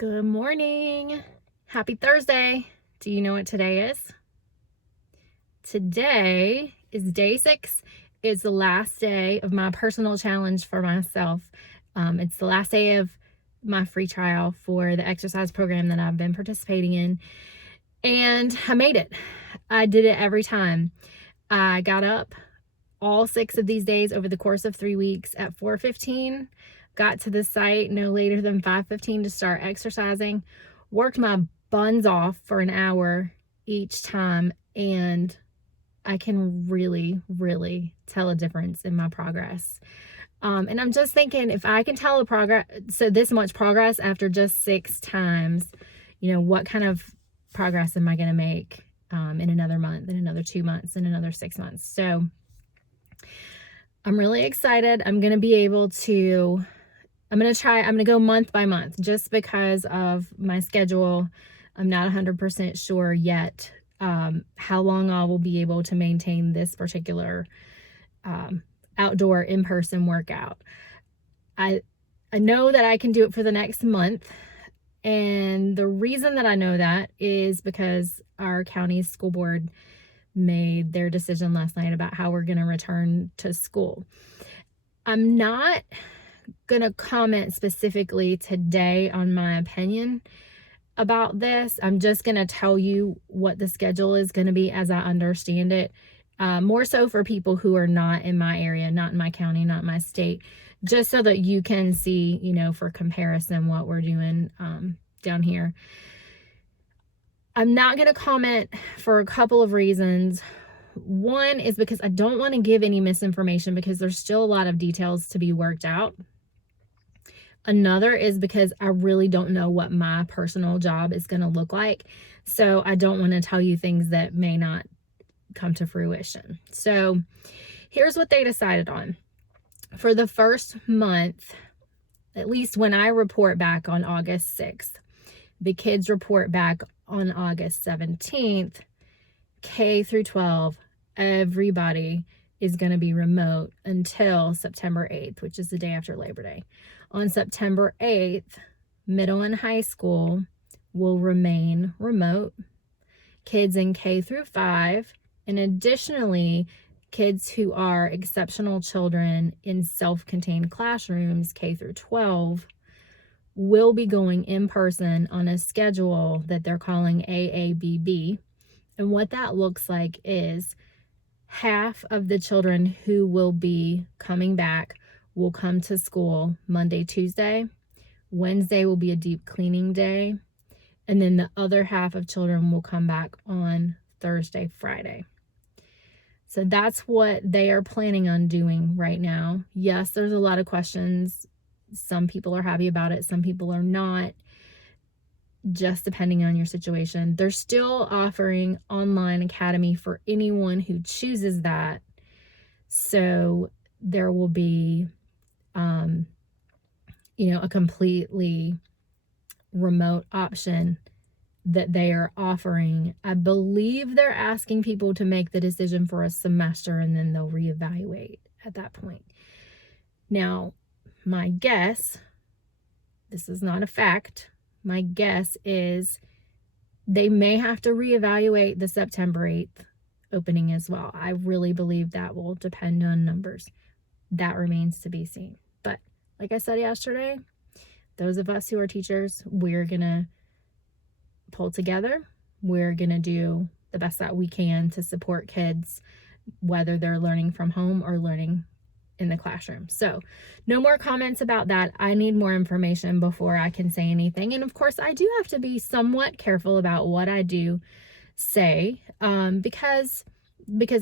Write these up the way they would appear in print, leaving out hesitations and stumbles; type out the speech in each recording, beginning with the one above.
Good morning. Happy Thursday. Do you know what today is? Today is day 6. It's the last day of my personal challenge for myself. It's the last day of my free trial for the exercise program that I've been participating in. And I made it. I did it every time. I got up all 6 of these days over the course of 3 weeks at 4:15. Got to the site no later than 5:15 to start exercising. Worked my buns off for an hour each time, and I can really tell a difference in my progress. And I'm just thinking, if I can tell this much progress after just 6 times, what kind of progress am I going to make in another month, in another 2 months, in another 6 months? So I'm really excited. I'm going to go month by month just because of my schedule. I'm not 100% sure yet how long I will be able to maintain this particular outdoor in-person workout. I know that I can do it for the next month. And the reason that I know that is because our county's school board made their decision last night about how we're going to return to school. I'm not going to comment specifically today on my opinion about this. I'm just going to tell you what the schedule is going to be as I understand it. More so for people who are not in my area, not in my county, not my state, just so that you can see, for comparison, what we're doing down here. I'm not going to comment for a couple of reasons. One is because I don't want to give any misinformation because there's still a lot of details to be worked out. Another is because I really don't know what my personal job is going to look like. So I don't want to tell you things that may not come to fruition. So here's what they decided on. For the first month, at least when I report back on August 6th, the kids report back on August 17th, K through 12, everybody is going to be remote until September 8th, which is the day after Labor Day. On September 8th, middle and high school will remain remote. Kids in K through 5, and additionally, kids who are exceptional children in self-contained classrooms, K through 12, will be going in person on a schedule that they're calling AABB. And what that looks like is half of the children who will be coming back will come to school Monday, Tuesday. Wednesday will be a deep cleaning day. And then the other half of children will come back on Thursday, Friday. So that's what they are planning on doing right now. Yes, there's a lot of questions. Some people are happy about it. Some people are not, just depending on your situation. They're still offering online academy for anyone who chooses that. So there will be, a completely remote option that they are offering. I believe they're asking people to make the decision for a semester and then they'll reevaluate at that point. Now, my guess, this is not a fact, my guess is they may have to reevaluate the September 8th opening as well. I really believe that will depend on numbers. That remains to be seen. But like I said yesterday, those of us who are teachers, we're going to pull together. We're going to do the best that we can to support kids, whether they're learning from home or learning in the classroom. So no more comments about that. I need more information before I can say anything. And of course, I do have to be somewhat careful about what I do say because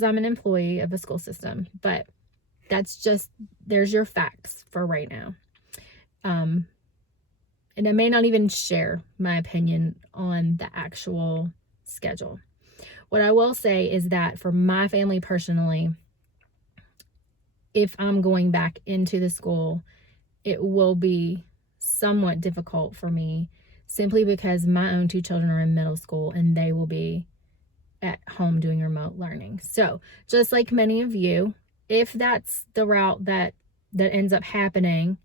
I'm an employee of a school system. But there's your facts for right now. And I may not even share my opinion on the actual schedule. What I will say is that for my family personally, if I'm going back into the school, it will be somewhat difficult for me simply because my own 2 children are in middle school and they will be at home doing remote learning. So just like many of you, if that's the route that ends up happening,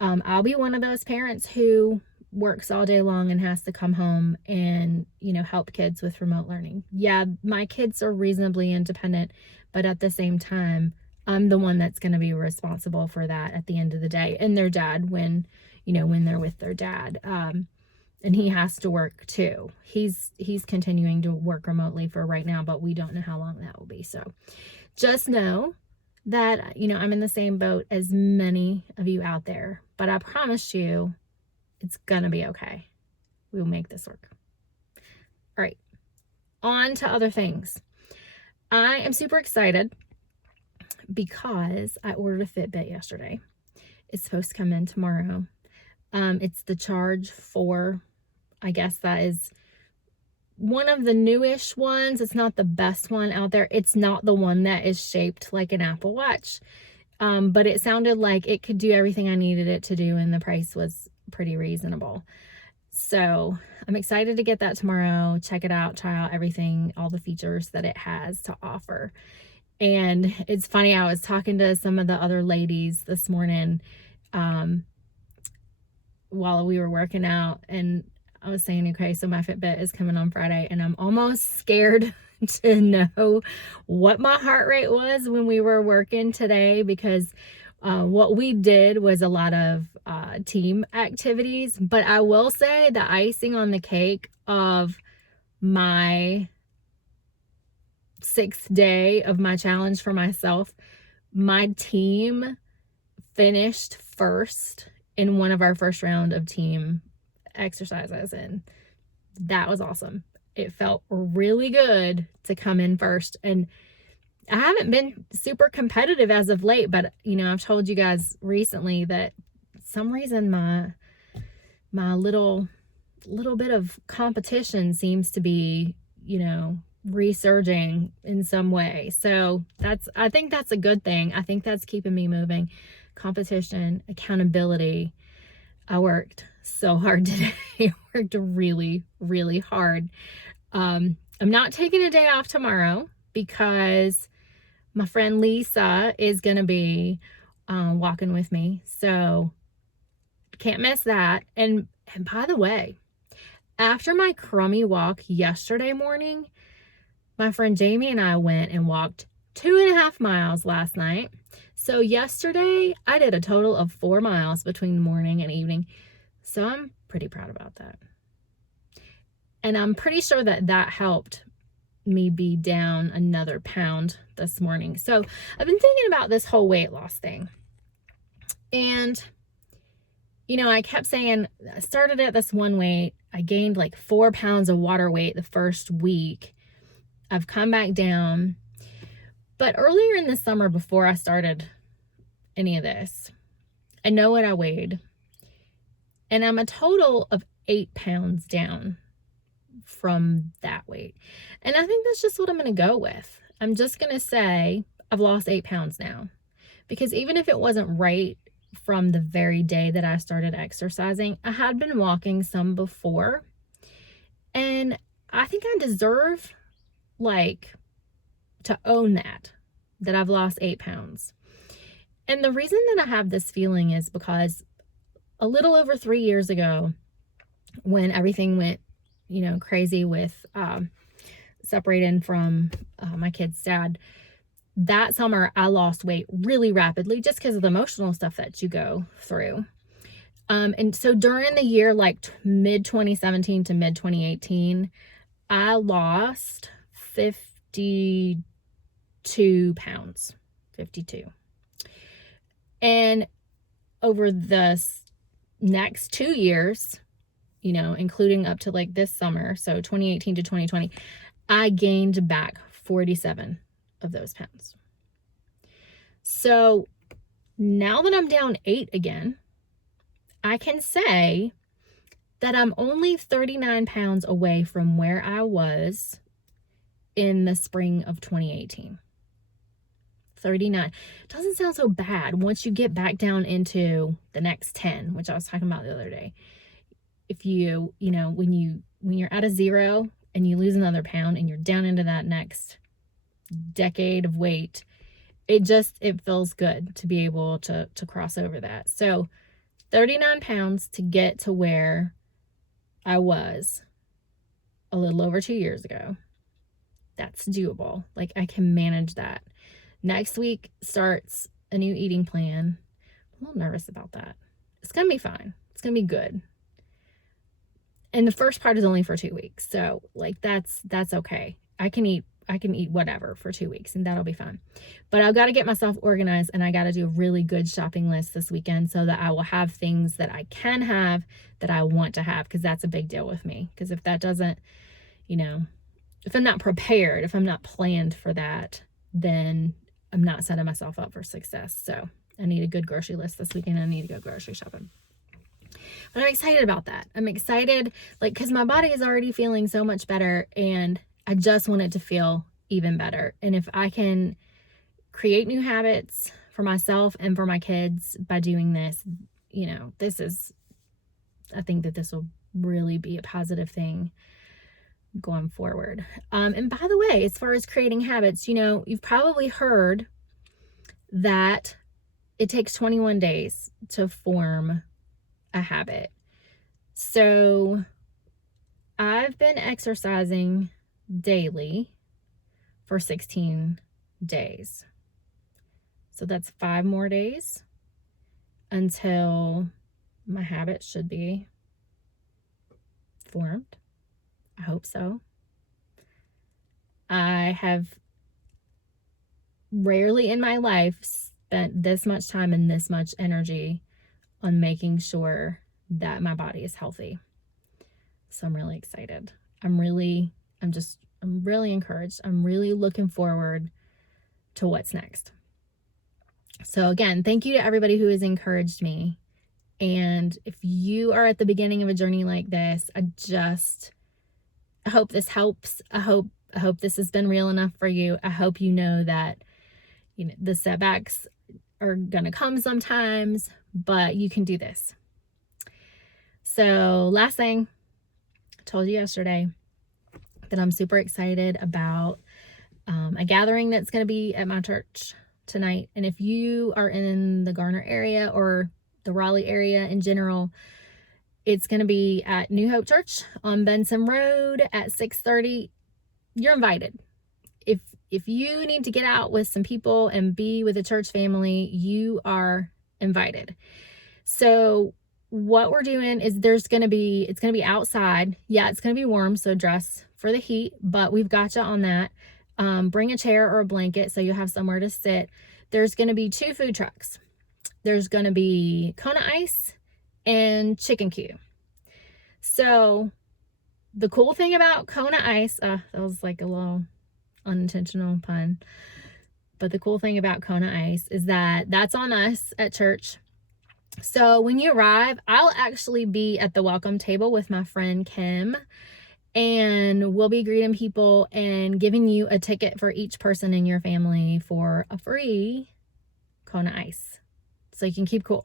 I'll be one of those parents who works all day long and has to come home and, help kids with remote learning. Yeah, my kids are reasonably independent, but at the same time, I'm the one that's going to be responsible for that at the end of the day, and their dad when they're with their dad. And he has to work too. He's continuing to work remotely for right now, but we don't know how long that will be. So just know that, I'm in the same boat as many of you out there, but I promise you it's going to be okay. We'll make this work. All right. On to other things. I am super excited because I ordered a Fitbit yesterday. It's supposed to come in tomorrow. It's the Charge 4. I guess that is one of the newish ones. It's not the best one out there. It's not the one that is shaped like an Apple Watch. But it sounded like it could do everything I needed it to do, and the price was pretty reasonable. So I'm excited to get that tomorrow, check it out, try out everything, all the features that it has to offer. And it's funny, I was talking to some of the other ladies this morning while we were working out, and I was saying, okay, so my Fitbit is coming on Friday, and I'm almost scared to know what my heart rate was when we were working today, because what we did was a lot of team activities. But I will say the icing on the cake of my 6th day of my challenge for myself, my team finished first in one of our first round of team exercises, and that was awesome. It felt really good to come in first, and I haven't been super competitive as of late, but I've told you guys recently that some reason my little bit of competition seems to be resurging in some way. So I think that's a good thing. I think that's keeping me moving. Competition, accountability. I worked so hard today. I worked really, really hard. I'm not taking a day off tomorrow because my friend Lisa is going to be walking with me. So can't miss that. And by the way, after my crummy walk yesterday morning, my friend Jamie and I went and walked 2.5 miles last night. So yesterday I did a total of 4 miles between morning and evening. So I'm pretty proud about that. And I'm pretty sure that helped me be down another pound this morning. So I've been thinking about this whole weight loss thing. And, I kept saying, I started at this one weight. I gained like 4 pounds of water weight the first week. I've come back down. But earlier in the summer, before I started any of this, I know what I weighed. And I'm a total of 8 pounds down from that weight. And I think that's just what I'm going to go with. I'm just going to say I've lost 8 pounds now. Because even if it wasn't right from the very day that I started exercising, I had been walking some before. And I think I deserve to own that I've lost 8 pounds. And the reason that I have this feeling is because a little over 3 years ago, when everything went, crazy with separating from my kid's dad, that summer I lost weight really rapidly just because of the emotional stuff that you go through. And so during the year, mid 2017 to mid 2018, I lost 52 pounds, 52. And over the next 2 years, including up to this summer, so 2018 to 2020, I gained back 47 of those pounds. So now that I'm down 8 again, I can say that I'm only 39 pounds away from where I was in the spring of 2018. 39. Doesn't sound so bad once you get back down into the next 10, which I was talking about the other day. If when you're at a 0 and you lose another pound and you're down into that next decade of weight, it feels good to be able to cross over that. So 39 pounds to get to where I was a little over 2 years ago. That's doable. Like, I can manage that. Next week starts a new eating plan. I'm a little nervous about that. It's going to be fine. It's going to be good. And the first part is only for 2 weeks. So like that's okay. I can eat whatever for 2 weeks and that'll be fine. But I've got to get myself organized and I got to do a really good shopping list this weekend so that I will have things that I can have that I want to have, because that's a big deal with me. Because if that doesn't, if I'm not prepared, if I'm not planned for that, then I'm not setting myself up for success. So I need a good grocery list this weekend. I need to go grocery shopping. But I'm excited about that. I'm excited, because my body is already feeling so much better and I just want it to feel even better. And if I can create new habits for myself and for my kids by doing this, I think that this will really be a positive thing going forward. And by the way, as far as creating habits, you've probably heard that it takes 21 days to form a habit. So I've been exercising daily for 16 days. So that's 5 more days until my habit should be formed. I hope so. I have rarely in my life spent this much time and this much energy on making sure that my body is healthy. So I'm really excited. I'm really encouraged. I'm really looking forward to what's next. So again, thank you to everybody who has encouraged me. And if you are at the beginning of a journey like this, I hope this helps. I hope this has been real enough for you. I hope you know that the setbacks are going to come sometimes, but you can do this. So last thing, I told you yesterday that I'm super excited about a gathering that's going to be at my church tonight. And if you are in the Garner area or the Raleigh area in general, it's going to be at New Hope Church on Benson Road at 6:30. You're invited. If you need to get out with some people and be with the church family, you are invited. So what we're doing is it's going to be outside. Yeah, it's going to be warm, so dress for the heat, but we've got you on that. Bring a chair or a blanket so you'll have somewhere to sit. There's going to be 2 food trucks. There's going to be Kona Ice and Chicken Q. So the cool thing about Kona Ice, that was like a little unintentional pun, but the cool thing about Kona Ice is that that's on us at church. So when you arrive, I'll actually be at the welcome table with my friend Kim, and we'll be greeting people and giving you a ticket for each person in your family for a free Kona Ice, so you can keep cool.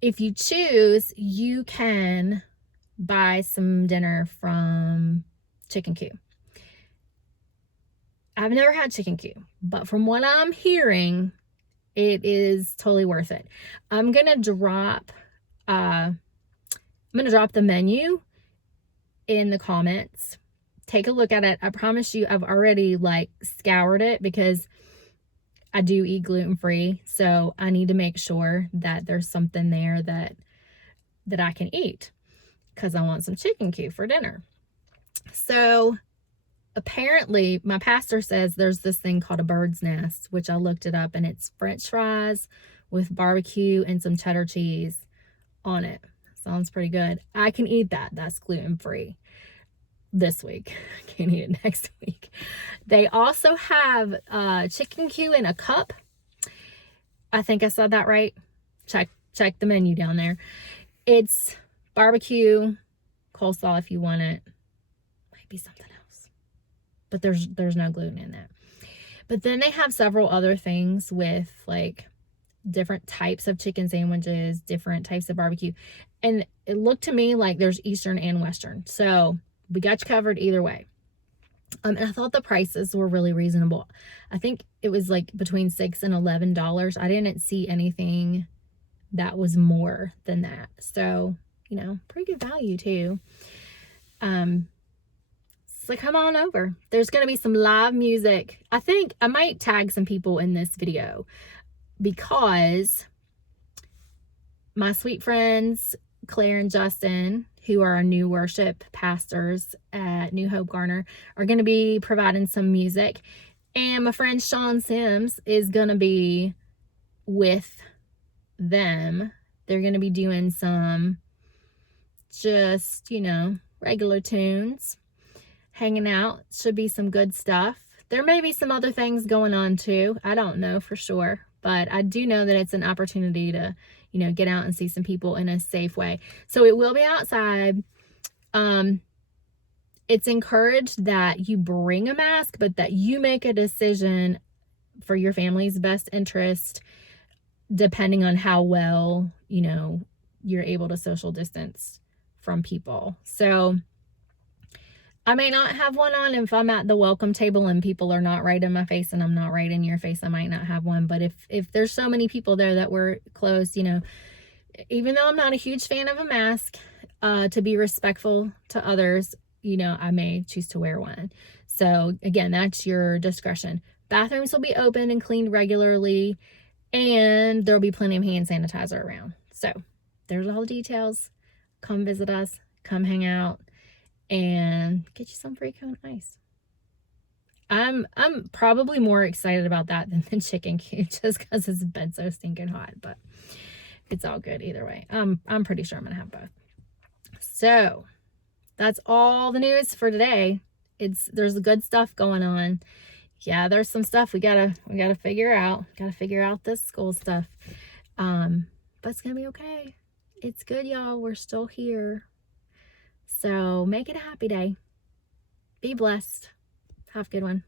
If you choose, you can buy some dinner from Chicken Q. I've never had Chicken Q, but from what I'm hearing, it is totally worth it. I'm gonna drop the menu in the comments. Take a look at it. I promise you, I've already scoured it because I do eat gluten-free, so I need to make sure that there's something there that I can eat, because I want some Chicken Q for dinner. So apparently my pastor says there's this thing called a bird's nest, which I looked it up, and it's French fries with barbecue and some cheddar cheese on it. Sounds pretty good. I can eat that. That's gluten-free this week. I can't eat it next week. They also have Chicken Q in a cup. I think I said that right. Check the menu down there. It's barbecue, coleslaw if you want it. Might be something else, but there's no gluten in that. But then they have several other things with different types of chicken sandwiches, different types of barbecue, and it looked to me like there's Eastern and Western. So we got you covered either way. And I thought the prices were really reasonable. I think it was between $6 and $11. I didn't see anything that was more than that. So pretty good value too. So come on over. There's going to be some live music. I think I might tag some people in this video because my sweet friends, Claire and Justin, who are our new worship pastors at New Hope Garner, are going to be providing some music. And my friend Sean Sims is going to be with them. They're going to be doing some just, regular tunes, hanging out. Should be some good stuff. There may be some other things going on too. I don't know for sure, but I do know that it's an opportunity to, get out and see some people in a safe way. So it will be outside. It's encouraged that you bring a mask, but that you make a decision for your family's best interest, depending on how well, you're able to social distance from people. So I may not have one on if I'm at the welcome table and people are not right in my face and I'm not right in your face. I might not have one. But if there's so many people there that we're close, even though I'm not a huge fan of a mask, to be respectful to others, I may choose to wear one. So again, that's your discretion. Bathrooms will be open and cleaned regularly, and there'll be plenty of hand sanitizer around. So there's all the details. Come visit us, come hang out, and get you some free cone ice. I'm probably more excited about that than the chicken coop, just because it's been so stinking hot, but it's all good either way. I'm pretty sure I'm gonna have both. So that's all the news for today. There's good stuff going on. Yeah, there's some stuff we gotta figure out. Gotta figure out this school stuff. But it's gonna be okay. It's good, y'all. We're still here. So make it a happy day. Be blessed. Have a good one.